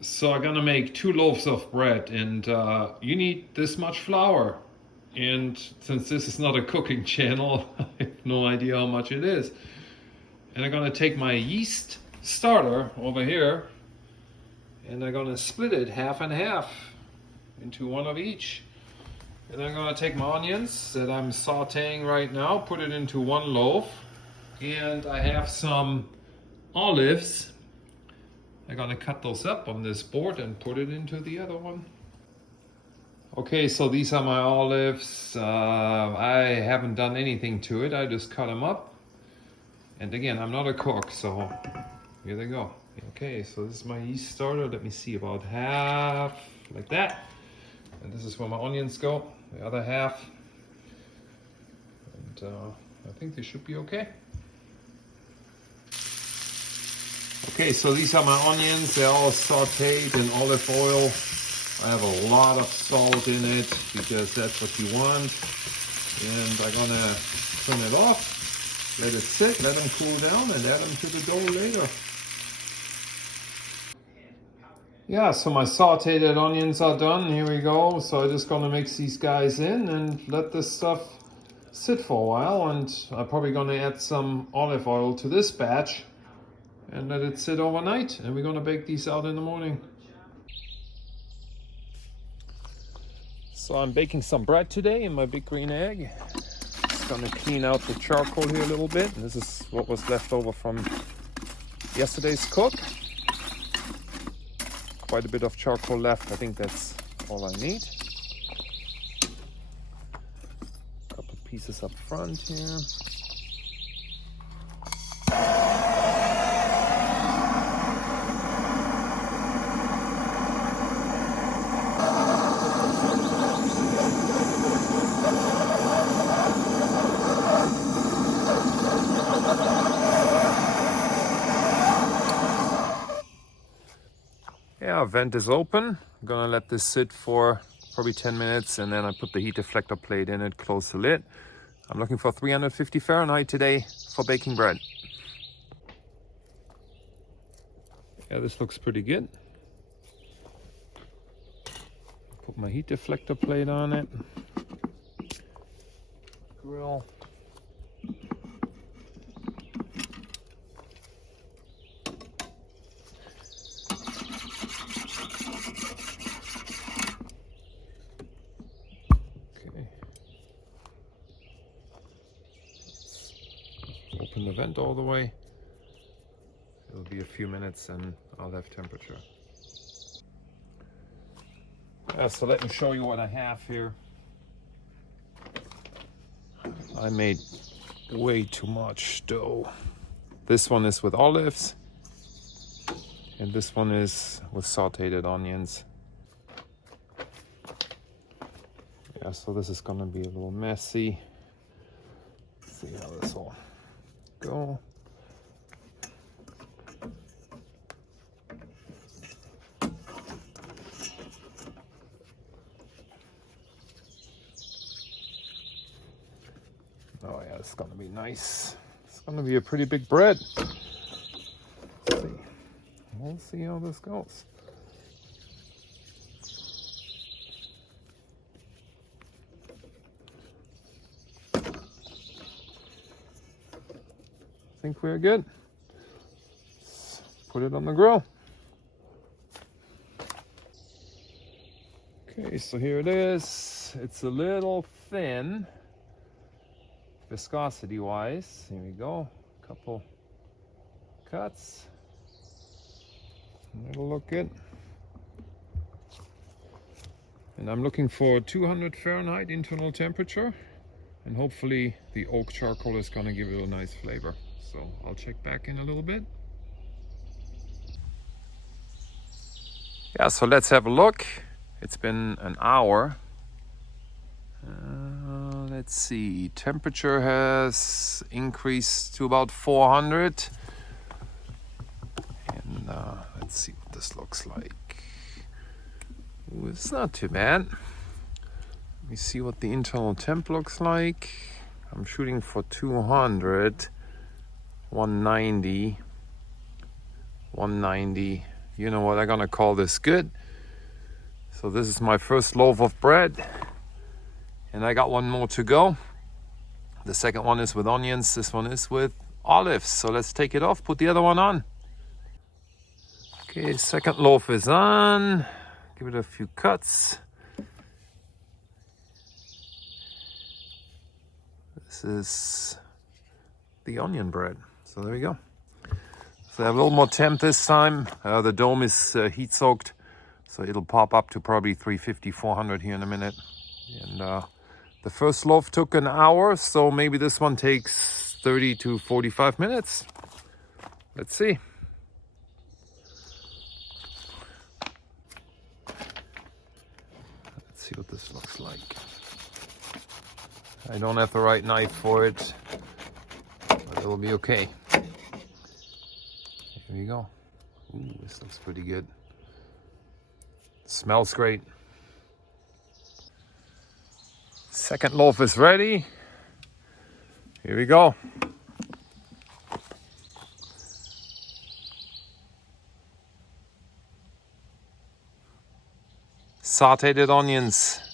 So I'm gonna make 2 loaves of bread, and you need this much flour. And since this is not a cooking channel, I have no idea how much it is. And I'm gonna take my yeast starter over here, and I'm gonna split it half and half into one of each. And I'm gonna take my onions that I'm sauteing right now, put it into one loaf, and I have some olives. I'm gonna cut those up on this board and put it into the other one. Okay, so these are my olives. I haven't done anything to it. I just cut them up. And again, I'm not a cook, so here they go. Okay, so this is my yeast starter. Let me see, about half, like that. And this is where my onions go, the other half. And I think they should be okay. Okay, so these are my onions. They're all sauteed in olive oil. I have a lot of salt in it because that's what you want. And I'm gonna turn it off, let it sit, let them cool down, and add them to the dough later. Yeah, so my sauteed onions are done. Here we go. So I'm just gonna mix these guys in and let this stuff sit for a while. And I'm probably gonna add some olive oil to this batch and let it sit overnight. And we're gonna bake these out in the morning. So I'm baking some bread today in my big green egg. Just gonna clean out the charcoal here a little bit. This is what was left over from yesterday's cook. Quite a bit of charcoal left. I think that's all I need. A couple pieces up front here. Yeah, vent is open. I'm gonna let this sit for probably 10 minutes, and then I put the heat deflector plate in it, close the lid. I'm looking for 350 Fahrenheit today for baking bread. Yeah, this looks pretty good. Put my heat deflector plate on it. Grill. Open the vent all the way. It'll be a few minutes and I'll have temperature. So let me show you what I have here. I made way too much dough. This one is with olives, and this one is with sauteed onions. Yeah, so this is gonna be a little messy. Let's see how this will go. Oh yeah, it's gonna be nice. It's gonna be a pretty big bread. Let's see. We'll see how this goes. I think we're good. Let's put it on the grill. Okay, so here it is. It's a little thin, viscosity wise. Here we go. A couple cuts. It'll look good. And I'm looking for 200 Fahrenheit internal temperature, and hopefully the oak charcoal is gonna give it a nice flavor. So I'll check back in a little bit. Yeah, so let's have a look. It's been an hour. Let's see, temperature has increased to about 400. And let's see what this looks like. Ooh, it's not too bad. Let me see what the internal temp looks like. I'm shooting for 200, 190, 190, you know what, I'm gonna call this good. So this is my first loaf of bread, and I got one more to go. The second one is with onions, this one is with olives. So let's take it off, put the other one on. Okay, second loaf is on. Give it a few cuts. This is the onion bread. So there we go. So I have a little more temp this time. The dome is heat soaked, so it'll pop up to probably 350, 400 here in a minute. And the first loaf took an hour, so maybe this one takes 30 to 45 minutes. Let's see. Let's see what this looks like. I don't have the right knife for it, but it'll be okay. Here you go. Ooh, this looks pretty good. Smells great. Second loaf is ready. Here we go. Sauteed onions.